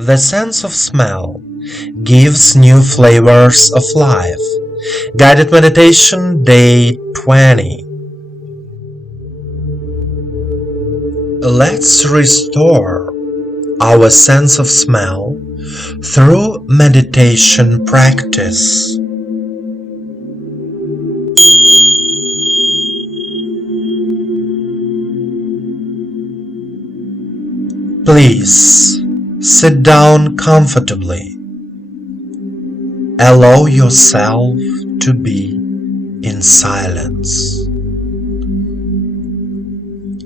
The sense of smell gives new flavors of life. Guided Meditation, Day 20. Let's restore our sense of smell through meditation practice. Please sit down comfortably. Allow yourself to be in silence.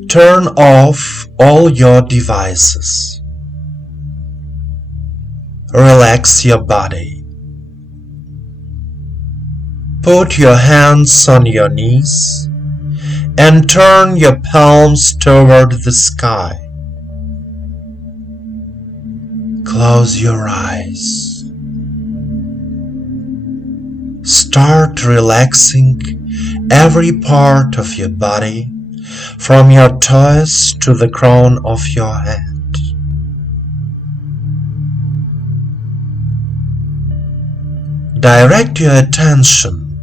Turn off all your devices. Relax your body. Put your hands on your knees and turn your palms toward the sky. Close your eyes. Start relaxing every part of your body, from your toes to the crown of your head. Direct your attention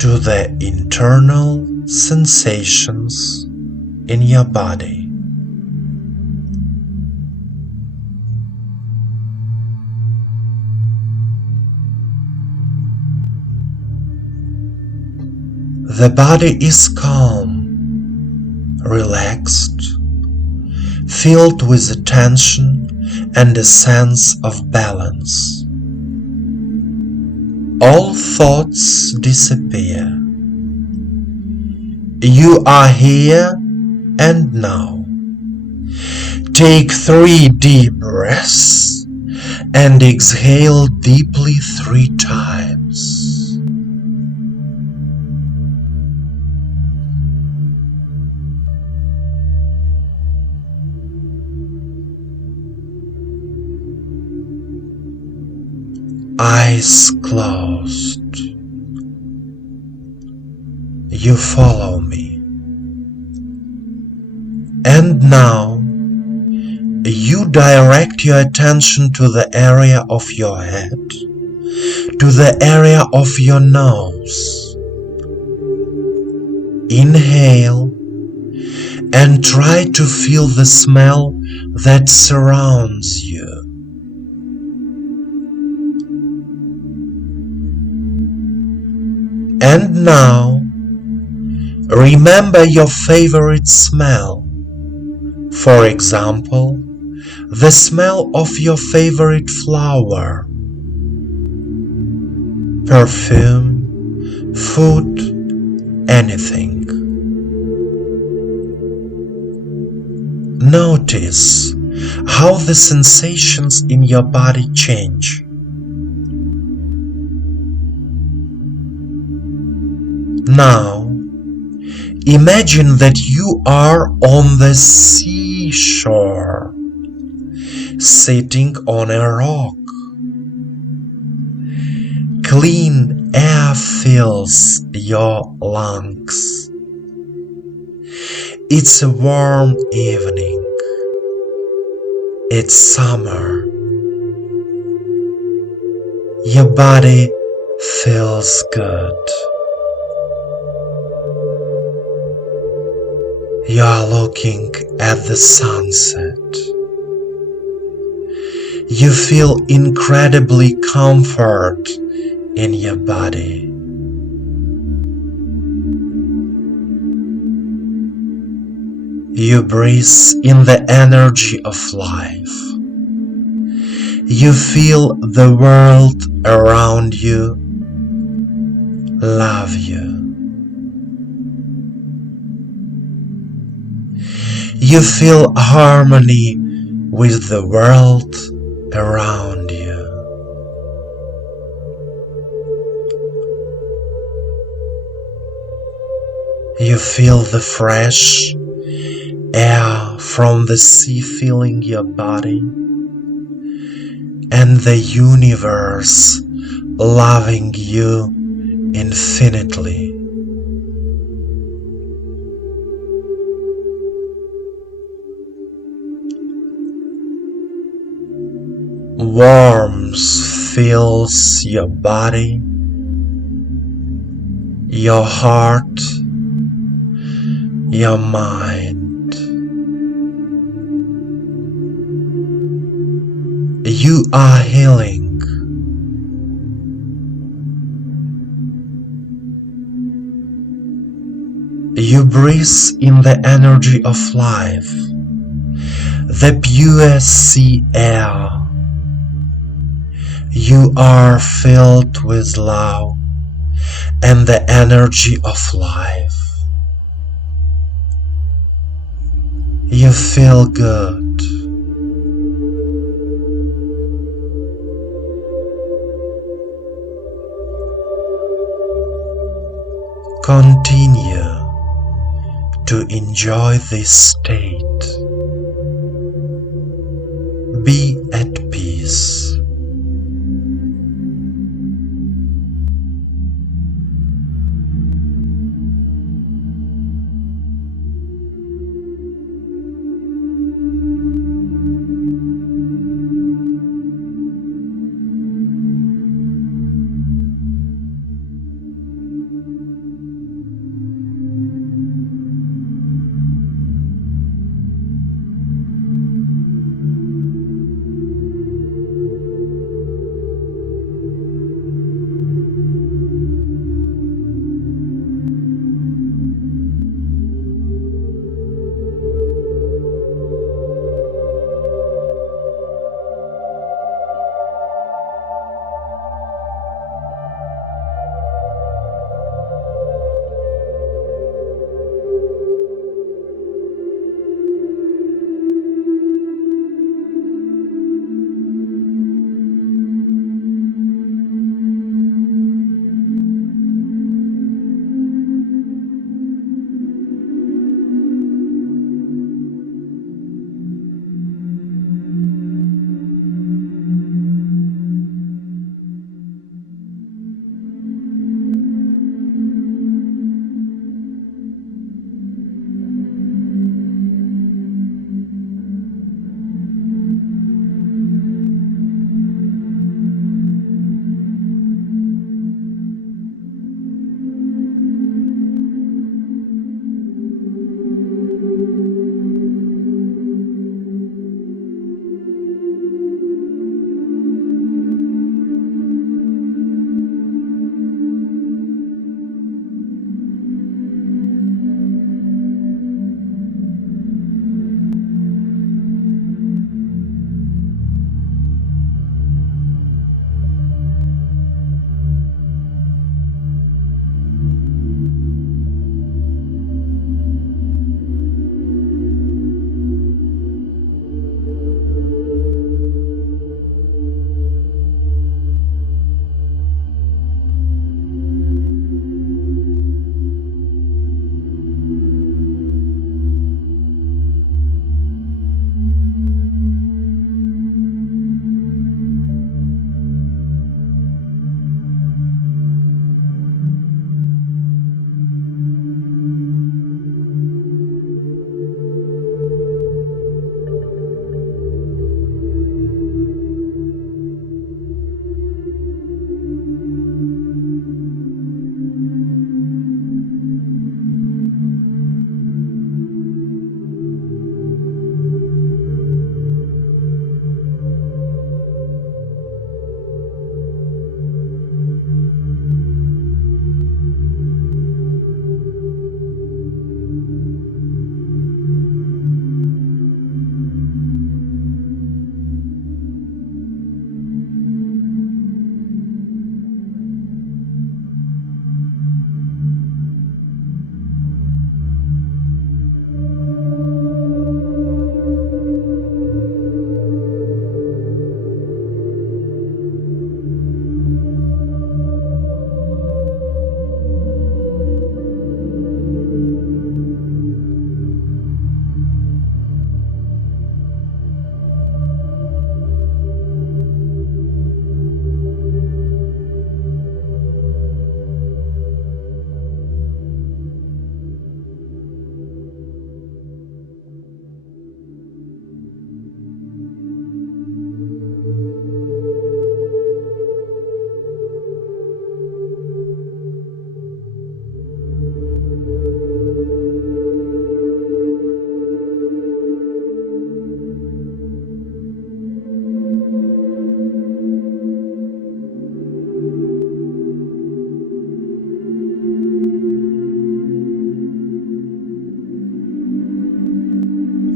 to the internal sensations in your body. The body is calm, relaxed, filled with attention and a sense of balance. All thoughts disappear. You are here and now. Take 3 deep breaths and exhale deeply 3 times. Eyes closed. You follow me. And now you direct your attention to the area of your head, to the area of your nose. Inhale and try to feel the smell that surrounds you. And now, remember your favorite smell. For example, the smell of your favorite flower, perfume, food, anything. Notice how the sensations in your body change. Now, imagine that you are on the seashore, sitting on a rock. Clean air fills your lungs. It's a warm evening. It's summer. Your body feels good. You are looking at the sunset. You feel incredibly comfort in your body. You breathe in the energy of life. You feel the world around you love you. You feel harmony with the world around you. You feel the fresh air from the sea filling your body, and the universe loving you infinitely. Warmth fills your body, your heart, your mind. You are healing. You breathe in the energy of life, the pure sea air. You are filled with love and the energy of life. You feel good. Continue to enjoy this state. Be at peace.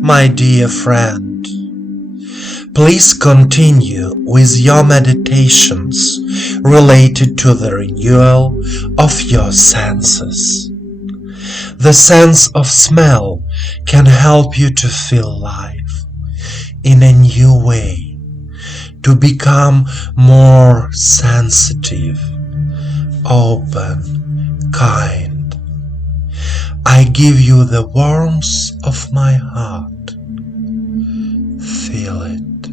My dear friend, please continue with your meditations related to the renewal of your senses. The sense of smell can help you to feel life in a new way, to become more sensitive, open, kind. I give you the warmth of my heart. Feel it.